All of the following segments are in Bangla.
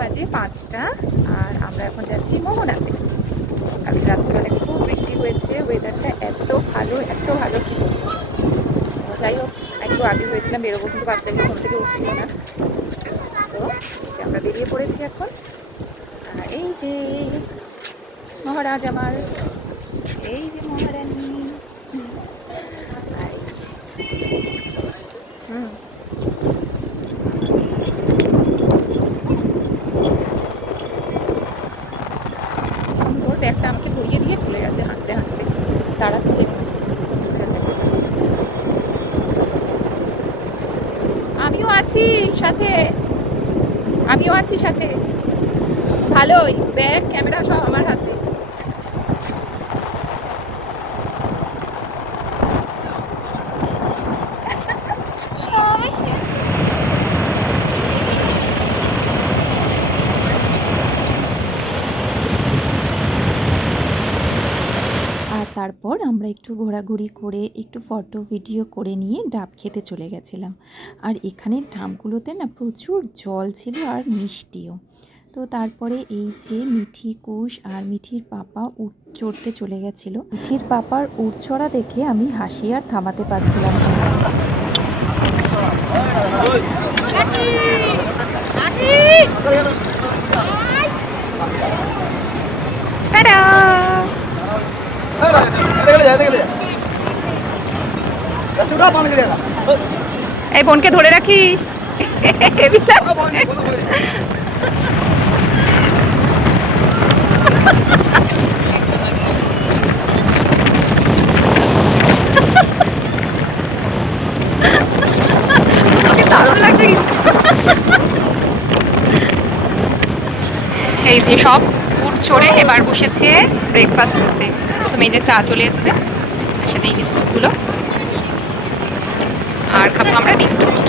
বাজে 5টা আর আমরা এখন যাচ্ছি মোহনাতে। কালকে রাত্রিবেলা খুব বৃষ্টি হয়েছে, ওয়েদারটা এত ভালো কি বলবো। যাই হোক, একটু আগে হয়েছিলাম বেরোবো, কিন্তু বাচ্চাগুলো ঘুম থেকে উঠছিল না। তো আমরা বেরিয়ে পড়েছি এখন। এই যে মহারাজ আমার, এই যে মহারানী। সুন্দর ব্যাগটা আমাকে ধরিয়ে দিয়ে চলে গেছে হাঁটতে হাঁটতে, দাঁড়াচ্ছে। আমিও আছি সাথে, ভালোই, ব্যাগ ক্যামেরা সব আমার হাতে। আর তারপর আমরা একটু ঘোরাঘুরি করে একটু ফটো ভিডিও করে নিয়ে ডাব খেতে চলে গেছিলাম। আর এখানে ডাবগুলোতে না প্রচুর জল ছিল আর মিষ্টিও। তো তারপরে এই যে মিঠি কুশ আর মিঠির পাপা উট চড়তে চলে গেছিলো। মিঠির পাপার উট চড়া দেখে আমি হাসি আর থামাতে পারছিলাম না। এই বোনকে ধরে রাখিস। দারুণ লাগছে কিন্তু। এই যে সব উট চড়ে এবার বসেছে ব্রেকফাস্ট করতে। প্রথমে এই যে চা চলে এসছে, তার সাথে এই বিস্কুটগুলো, আর খাবো আমরা ডিম টোস্ট।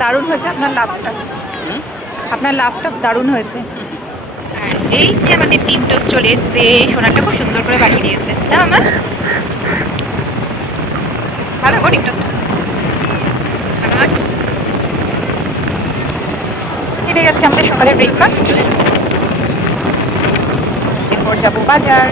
দারুণ হয়েছে আপনার লাভটা দারুণ হয়েছে। আর এই যে আমাদের ডিম টোস্ট চলে এসছে, সোনাটা খুব সুন্দর করে বানিয়ে দিয়েছে না আমার। ভালো গো ডিম টোস্ট। এটাই আজকে আমাদের সকালের ব্রেকফাস্ট। এরপর যাবো বাজার।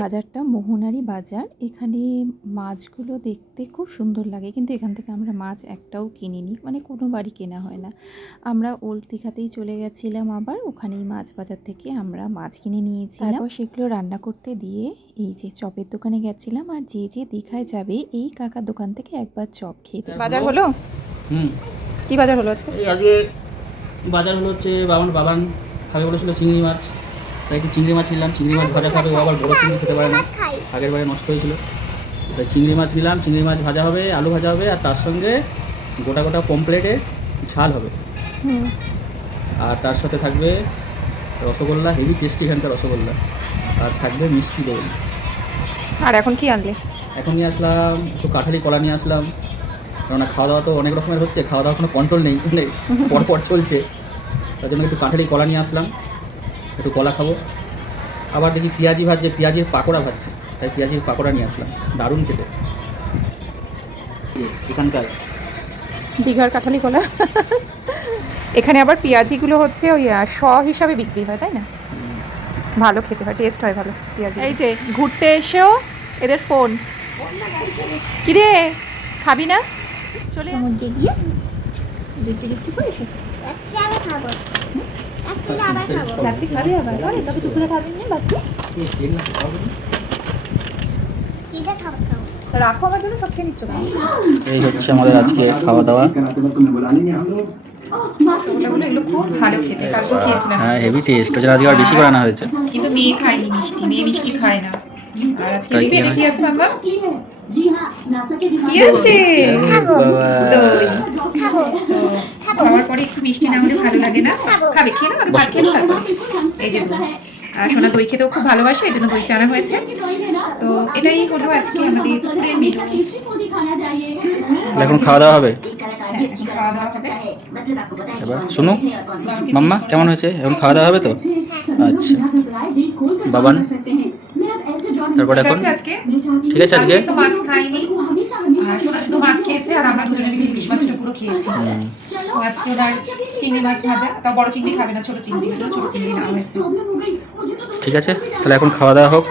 বাজারটা মোহনারি বাজার। এখানে মাছগুলো দেখতে খুব সুন্দর লাগে, কিন্তু এখান থেকে আমরা মাছ একটাও কিনিনি, মানে কোনো বাড়ি কেনা হয় না। আমরা ওল্ড দীঘাতেই চলে গেছিলাম, আবার ওখানেই মাছ বাজার থেকে আমরা মাছ কিনে নিয়েছিলাম। তারপর সেগুলো রান্না করতে দিয়ে এই যে চপের দোকানে গেছিলাম। আর যে দীঘায় যাবে এই কাকার দোকান থেকে একবার চপ খেয়ে দিই। বাজার হলো? কি বাজার হলো আজকে? আজকে বাজার হলো হচ্ছে বাবান খাবে বলেছিল চিংড়ি মাছ, তাই একটু চিংড়ি মাছ নিলাম। চিংড়ি মাছ ভাজা খাবে, ও আবার বড় চিংড়ি খেতে পারে না, আগের বারে নষ্ট হয়েছিল। তাই চিংড়ি মাছ নিলাম, চিংড়ি মাছ ভাজা হবে, আলু ভাজা হবে, আর তার সঙ্গে গোটা পমপ্লেটে ঝাল হবে। আর তার সাথে থাকবে রসগোল্লা, হেভি টেস্টি এখানকার রসগোল্লা, আর থাকবে মিষ্টি দই। আর এখন কি আনলে? এখন নিয়ে আসলাম একটু কাঁঠালি কলা নিয়ে আসলাম, কেননা খাওয়া দাওয়া তো অনেক রকমের হচ্ছে, খাওয়া দাওয়ার কোনো কন্ট্রোল নেই, পরপর চলছে। তার জন্য একটু কাঁঠালি কলা নিয়ে আসলাম, একটু কলা খাবো। আবার দেখি পেঁয়াজি ভাজছে, পেঁয়াজির পাকোড়া ভাজছে, তাই পেঁয়াজির পাকোড়া নিয়ে আসলাম, দারুণ খেতে। এখানকার দীঘার কাঁঠালি কলা। এখানে আবার পেঁয়াজিগুলো হচ্ছে ওই শ হিসাবে বিক্রি হয়, তাই না? ভালো খেতে হয়, টেস্ট হয় ভালো পেঁয়াজি। এই যে ঘুরতে এসেও এদের ফোন, কিরে খাবি না? চলে সমুদ্রে গিয়ে দেখতে দেখতে করে এসে খাবো। রাত্রে খাবে আবার, তবে দুপুরে খাবেন না বাচ্চা। রাখো আমার জন্য, সব খেয়ে নিচ্ছ। এই হচ্ছে আমাদের আজকে খাওয়া দাওয়া। এগুলো খুব ভালো খেতে, কালকে খেয়েছিলাম। হ্যাঁ, হেভি টেস্ট হচ্ছে, আজকে আর বেশি করে আনা হয়েছে। কিন্তু মেয়ে খায়নি মিষ্টি, মেয়ে মিষ্টি খায় না। আর আজকে কি আছে বাবা? কি আছে? দই। খাওয়ার পরে একটু মিষ্টি না হলে ভালো লাগে না। খাবে, খেয়ে নাও, আগে ভাত খেয়ে নাও, তারপরে এই যে দই। আর সোনা দই খেতেও খুব ভালোবাসে, এই জন্য দইটা আনা হয়েছে। তো এটাই হলো আজকে আমাদের দুপুরের মেনু। এখন খাওয়া দাওয়া হবে? হ্যাঁ, এখন খাওয়া দাওয়া হবে। এবার শুনো মাম্মা কেমন হয়েছে, এখন খাওয়া দাওয়া হবে তো? আচ্ছা বাবান তারপর এখন আজকে ঠিক আছে আজকে তো মাছ খাইনি, আর সোনা শুধু মাছ খেয়েছে আর আমরা দুজনে মিলে ইলিশ মাছটা পুরো খেয়েছি। তো আজকে ওনার চিংড়ি মাছ ভাজা, তাও বড় চিংড়ি খাবে না, ছোট চিংড়ি হলো, ছোট চিংড়ি নেওয়া হয়েছে। ঠিক আছে তাহলে এখন খাওয়া দাওয়া হোক।